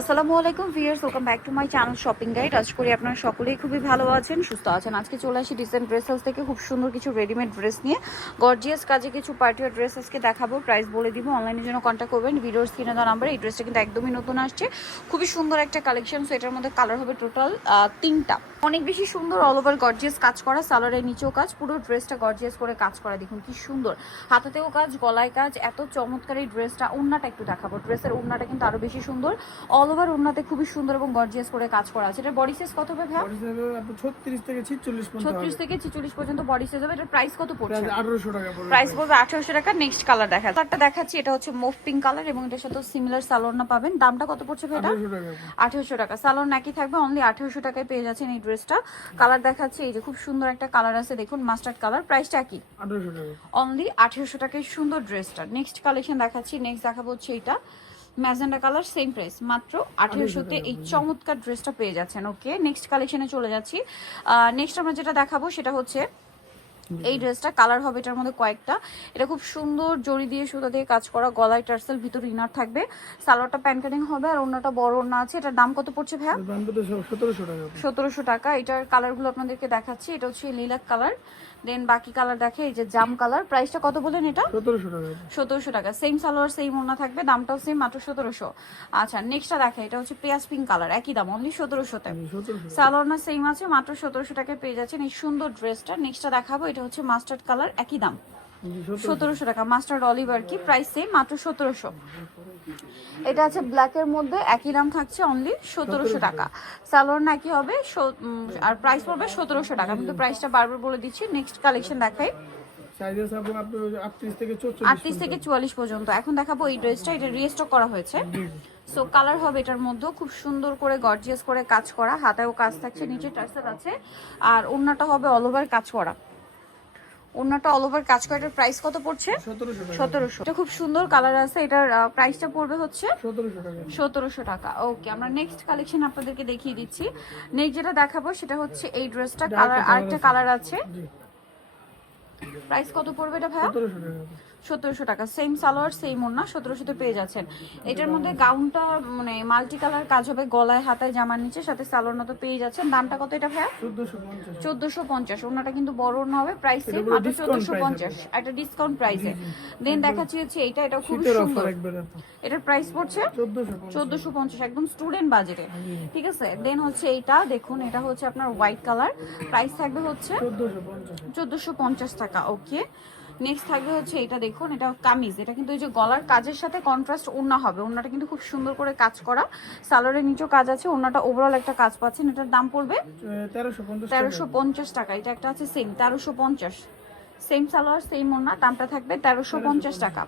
আসসালামু আলাইকুম viewers welcome back to my channel shopping guide আজ করি আপনারা সকলেই খুবই ভালো আছেন, সুস্থ আছেন। আজকে চলে আসি ডিসেন্ট ড্রেস হাউস থেকে, খুব সুন্দর কিছু রেডিমেড ড্রেস নিয়ে। গর্জিয়াস কাজে কিছু পার্টিওয়ার ড্রেস আজকে দেখাবো প্রাইস বলে দিব অনলাইনের জন্য কন্ট্যাক্ট করবেন। ভিডিওর স্ক্রিনে দেওয়া নাম্বার এই ড্রেসটা কিন্তু একদমই নতুন আসছে। খুবই সুন্দর একটা কালেকশন সো এটার মধ্যে কালার হবে টোটাল তিনটা। অনেক বেশি সুন্দর অল ওভার গর্জিয়াস কাজ করা সালোয়ারের নিচেও কাজ, পুরো ড্রেসটা গর্জিয়াস করে কাজ করা, দেখুন কি সুন্দর। হাতাতেও কাজ, গলায় কাজ, এত চমৎকার এই ড্রেসটা ওড়নাটা একটু দেখাবো। ড্রেসের ওড়নাটা কিন্তু আরও বেশি সুন্দর। অল ওভার ওড়নাতে খুবই সুন্দর এবং গর্জিয়াস করে কাজ করা আছে। এটা বডি সাইজ কত হবে ভাই বডি সাইজ 36 থেকে 46 পর্যন্ত ছত্রিশ থেকে ছিচল্লিশ পর্যন্ত বডি সাইজ হবে। এটার প্রাইস কত পড়ছে? প্রাইস 1800 টাকা পড়বে। প্রাইস পড়বে আঠারোশো টাকা। নেক্সট কালার দেখা কালারটা দেখাচ্ছি। এটা হচ্ছে মুভ পিঙ্ক কালার এবং এটার সাথে সিমিলার সালোয়ার পাবেন। দামটা কত পড়ছে ভাই এটা? 1800 টাকা আঠেরোশো টাকা। সালোয়ার নাকি থাকবে অনলি আঠেরোশো টাকায় পেয়ে যাচ্ছেন এই ড্রেসটা কালার দেখাচ্ছে। এই যে খুব সুন্দর একটা কালার আছে দেখুন মাস্টার্ড কালার প্রাইসটা কি 1800 টাকা। অনলি আঠেরোশো টাকায় সুন্দর ড্রেসটা নেক্সট কালেকশন দেখাচ্ছি। নেক্সট দেখাবো হচ্ছে এইটা। ম্যাজেন্ডা কালার সেম প্রাইস মাত্র আঠেরোশোতে এই চমৎকার ড্রেসটা পেয়ে যাচ্ছেন। ওকে নেক্সট কালেকশনে চলে যাচ্ছি। নেক্সট আমরা যেটা দেখাবো সেটা হচ্ছে এই ড্রেসটা কালার হবে এটার মধ্যে কয়েকটা। এটা খুব সুন্দর জড়ি দিয়ে সুতা দিয়ে কাজ করা গলায় টার্সেল ভিতরে ইনার থাকবে। সালোয়ারটা প্যান কাটিং হবে আর অন্যটা বড় অন্য আছে। এটার দাম কত পড়ছে ভাইয়া? এর দাম তো 1700 টাকা সতেরোশো টাকা। এটার কালারগুলো আপনাদেরকে দেখাচ্ছি। এটা হচ্ছে লিলাক কালার। দেন বাকি কালার দেখে এই যে জাম কালার। প্রাইসটা কত বলেন এটা? 1700 টাকা সতেরোশো টাকা। সেম সালোয়ার সেম ওনা থাকবে। দামটাও সেম মাত্র সতেরোশো। আচ্ছা নেক্সটটা দেখে। এটা হচ্ছে পেঁয়াজ পিঙ্ক কালার। একই দাম অনলি সতেরোশোতে। 1700 সালোয়ার না সেম আছে মাত্র সতেরোশো টাকায় পেয়ে যাচ্ছেন এই সুন্দর ড্রেসটা। নেক্সটটা দেখাবো। এটা হচ্ছে মাস্টার্ড কালার একই দাম। সতেরোশো। টাকা। মাস্টার্ড অলিভার কি প্রাইস সেম মাত্র সতেরোশো। এটা আছে ব্ল্যাকের মধ্যে একই দাম থাকছে অনলি সতেরোশো টাকা। সালোয়ার নাকি হবে আর প্রাইস পড়বে সতেরোশো টাকা। আমি তো প্রাইসটা বারবার বলে দিচ্ছি নেক্সট কালেকশন দেখাই। সাইজ আছে আপনার আপনার 38 থেকে 44 আটত্রিশ থেকে চুয়াল্লিশ পর্যন্ত। এখন দেখাবো এই ড্রেসটা এটা রিস্টক করা হয়েছে। সো কালার হবে এটার মধ্যেও খুব সুন্দর করে গর্জিয়াস করে কাজ করা। হাতেও কাজ থাকছে নিচে টার্সেল আছে। আর ওড়নাটা হবে অল ওভার কাজ করা। ওড়নাটা অল ওভার কাজ করা এটার প্রাইস কত পড়ছে? সতেরোশো এটা খুব সুন্দর কালার আছে। এটার প্রাইসটা পড়বে হচ্ছে সতেরোশো টাকা। ওকে আমরা নেক্সট কালেকশন আপনাদেরকে দেখিয়ে দিচ্ছি। নেক্সট যেটা দেখাবো সেটা হচ্ছে এই ড্রেসটা কালার আরেকটা কালার আছে। প্রাইস কত পড়বে এটা ভাইয়া? 1700 টাকা। সতেরোশো টাকা। সেম সালোয়ার সেম ওড়না সতেরোশোতে পেয়ে যাচ্ছেন। এটার মধ্যে গাউনটা মানে মাল্টি কালার কাজ হবে গলায় হাতায় জামার নিচে সাথে সালোয়ার তো পেয়ে যাচ্ছেন। দামটা কত এটা ভাইয়া? 1450 চোদ্দশো পঞ্চাশ। ওনাটা কিন্তু বড় ওড়না হবে প্রাইস সেম মাত্র চোদ্দশো পঞ্চাশ। একটা ডিসকাউন্ট প্রাইসে দেন দেখাচ্ছি হচ্ছে এইটা এটা খুব সুন্দর। এটার প্রাইস পড়ছে 1450 চোদ্দশো পঞ্চাশ একদম স্টুডেন্ট বাজেটে ঠিক আছে? দেন হচ্ছে এইটা দেখুন এটা হচ্ছে আপনার হোয়াইট কালার প্রাইস থাকবে হচ্ছে 1450 চোদ্দশো পঞ্চাশ টাকা ওকে নেক্সট থাকবে হচ্ছে এটা দেখুন এটা কামিজ। এটা কিন্তু এই যে গলার কাজের সাথে কন্ট্রাস্ট ওড়না হবে। ওড়নাটা কিন্তু খুব সুন্দর করে কাজ করা। সালোয়ারের নিচেও কাজ আছে। ওড়নাটা ওভারঅল একটা কাজ পাচ্ছেন। এটার দাম পড়বে 1350 তেরোশো পঞ্চাশ টাকা। এটা একটা আছে সেম তেরোশো পঞ্চাশ। সেম সালোয়ার সেম ওড়না দামটা থাকবে তেরোশো পঞ্চাশ টাকা।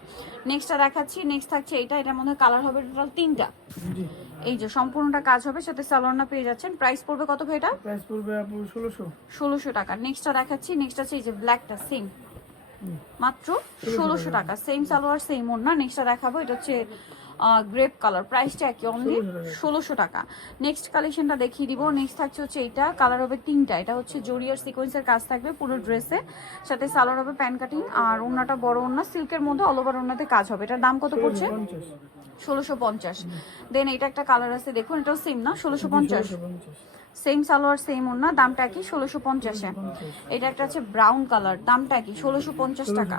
নেক্সটটা দেখাচ্ছি। নেক্সট থাকছে এটা। এটার মধ্যে কালার হবে টোটাল তিনটা। এই যে সম্পূর্ণটা কাজ হবে সাথে সালোয়ারটা পেয়ে যাচ্ছেন। প্রাইস পড়বে কত ভাই এটা? প্রাইস পড়বে 1600 ষোলোশো। টাকা। নেক্সটটা দেখাচ্ছি। নেক্সট আছে এই যে ব্ল্যাকটা সেম মাত্র ষোলোশো টাকা। সেম সালোয়ার সেম ওড়না। নেক্সটটা দেখাবো। এটা হচ্ছে গ্রেপ কালার প্রাইসটা একই অনলি ষোলোশো টাকা। নেক্সট কালেকশনটা দেখিয়ে দিব। নেক্সট থাকছে হচ্ছে এটা। কালার হবে তিনটা। এটা হচ্ছে জরিয়ার সিকোয়েন্সের কাজ থাকবে পুরো ড্রেসে সাথে সালোয়ার হবে প্যান কাটিং আর ওড়নাটা বড় ওড়না। সিল্কের মধ্যে অল ওভার ওড়নাতে কাজ হবে। এটার দাম কত পড়ছে? ষোলোশো পঞ্চাশ। দেন এটা একটা কালার আছে। দেখুন, এটাও সেম না? ষোলোশো পঞ্চাশ। 50 সেম সালোয়ার সেম ওড়না দামটা কি? ষোলোশো পঞ্চাশে এটা একটা আছে ব্রাউন কালার দামটা কি? ষোলোশো পঞ্চাশ টাকা।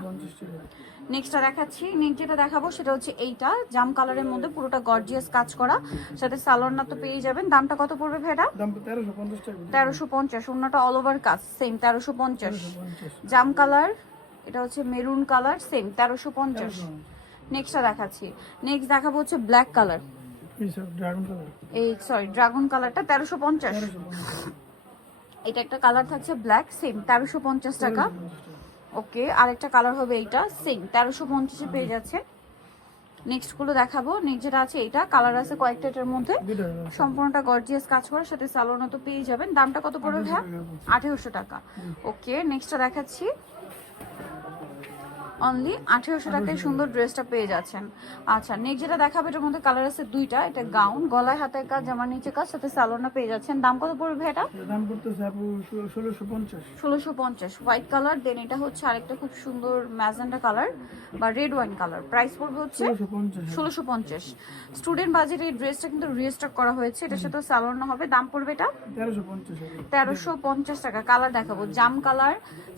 নেক্সটটা দেখাচ্ছি। নেক্সট যেটা দেখাবো সেটা হচ্ছে এইটা জাম কালারের মধ্যে পুরোটা গর্জিয়াস কাজ করা। সাথে সালোয়ার না তো পেয়ে যাবেন। দামটা কত পড়বে ভেড়া দাম 1350 টাকা। তেরোশো পঞ্চাশ ওড়নাটা অল ওভার কাজ সেম তেরোশো পঞ্চাশ। জাম কালার এটা হচ্ছে মেরুন কালার সেম তেরোশো পঞ্চাশ। নেক্সটটা দেখাচ্ছি। নেক্সট দেখাবো হচ্ছে ব্ল্যাক কালার এই সরি ড্রাগন কালারটা তেরোশো পঞ্চাশ। 1350 এটা একটা কালার থাকছে ব্ল্যাক সেম তেরোশো পঞ্চাশ টাকা। ওকে আরেকটা কালার হবে এইটা সেম তেরোশো পঞ্চাশে পেয়ে যাচ্ছে। নেক্সটগুলো দেখাবো। নেক্সট যেটা আছে এইটা কালার আছে কয়েকটা এটার মধ্যে। সম্পূর্ণটা গর্জিয়াস কাজ করার সাথে সালোনা তো পেয়ে যাবেন। দামটা কত পড়বে ভাইয়া? আঠেরোশো টাকা। ওকে নেক্সটটা দেখাচ্ছি। অনলি আঠেরোশো টাকায় সুন্দর ড্রেসটা পেয়ে যাচ্ছেন। আচ্ছা নেক্সট যেটা দেখাবে এটার মধ্যে কালার আছে দুইটা এটা গাউন গলায় হাতের কাজ জামার নিচে কাজ সাথে সালোনা পেয়ে যাচ্ছেন। দাম কত পড়বে এটা? দাম আপু ষোলোশো পঞ্চাশ। ষোলোশো পঞ্চাশ। হোয়াইট কালার দেন এটা হচ্ছে আরেকটা খুব সুন্দর ম্যাজেন্ডা কালার বা রেড ওয়াইন কালার প্রাইস পড়বে হচ্ছে ষোলোশো পঞ্চাশ। স্টুডেন্ট বাজেট এই ড্রেসটা কিন্তু রিস্টক করা হয়েছে এটার সাথে সালোনা হবে। দাম পড়বে এটা? তেরোশো পঞ্চাশ তেরোশো পঞ্চাশ টাকা। কালার দেখাবো। জাম কালার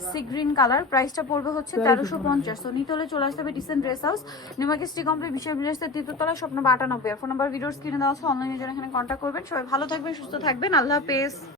সি গ্রিন কালার প্রাইসটা পড়বে হচ্ছে তেরোশো পঞ্চাশ তো নিতে হলে চলে আসতে হবে ডিসেন্ট ড্রেস হাউস নিমাকে স্টি কমপ্লিট বিশাল বিলাসের তৃতীয়তলা স্বপ্ন বাটানব্বই। ফোন নাম্বার ভিডিওর স্ক্রিনে দেওয়া আছে। অনলাইনে জন্য এখানে কন্ট্যাক্ট করবেন। সবাই ভালো থাকবেন, সুস্থ থাকবেন। আল্লাহ হাফেজ।